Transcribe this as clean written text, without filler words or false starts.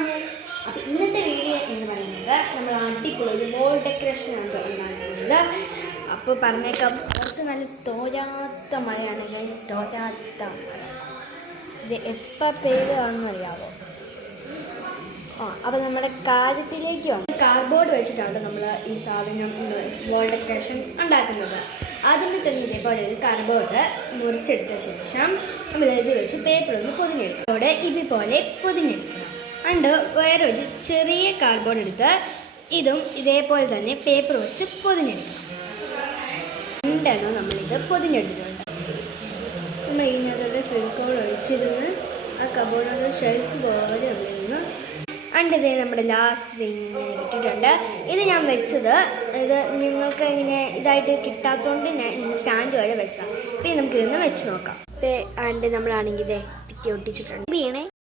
Channel. അപ്പോൾ ഇന്നത്തെ video എന്ന് പറയുന്നത് നമ്മൾ അടിപൊളി വോൾ ഡെക്കറേഷൻ ആണ് ഉണ്ടാക്കുന്നത്. അപ്പോൾ പറഞ്ഞേക്കാം, കുറച്ച് നല്ല തോരാത്ത മഴയാണ് ഗൈസ്, തോരാത്ത മഴ. ഇത് എപ്പോൾ പെയ്യുകയാണെന്ന് അറിയാമോ? അപ്പോൾ നമ്മുടെ കാര്യത്തിലേക്ക് വന്നു. കാർഡ്ബോർഡ് വെച്ചിട്ടാണ് നമ്മൾ ഈ സാധനം വോൾ ഡെക്കറേഷൻ ഉണ്ടാക്കുന്നത്. ആദ്യമേ തന്നെ ഇതേപോലെ ഒരു കാർഡ്ബോർഡ് മുറിച്ചെടുത്ത ശേഷം നമ്മൾ ഇത് വെച്ച് പേപ്പർ ഒന്ന് പൊതിഞ്ഞെടുക്കും. അതോടെ ഇതുപോലെ പൊതിഞ്ഞെടുക്കണം. അണ്ട് വേറൊരു ചെറിയ കാർഡ്ബോർഡ് എടുത്ത് ഇതും ഇതേപോലെ തന്നെ പേപ്പർ വെച്ച് പൊതിഞ്ഞെടുക്കണം. രണ്ടെണ്ണം നമ്മളിത് പൊതിഞ്ഞെടുത്തിട്ടുണ്ട്. നമ്മൾ ഇതിനകത്തോടെ ഫെവിക്കോൾ ഒഴിച്ചിരുന്ന് ആ കബോർഡിൻ്റെ ഷെൽഫ് പോലെ നമ്മളിരുന്ന് അണ്ടിതേ നമ്മുടെ ലാസ്റ്റ് ഇങ്ങനെ കിട്ടിയിട്ടുണ്ട്. ഇത് ഞാൻ വെച്ചത് ഇത് നിങ്ങൾക്ക് ഇങ്ങനെ ഇതായിട്ട് കിട്ടാത്തതുകൊണ്ട് ഞാൻ സ്റ്റാൻഡ് വരെ വെച്ചതാണ്. പിന്നെ നമുക്ക് ഇതൊന്ന് വെച്ച് നോക്കാം. അണ്ട് നമ്മളാണെങ്കിൽ ഇതേ പിറ്റി ഒട്ടിച്ചിട്ടുണ്ട്. വീണേ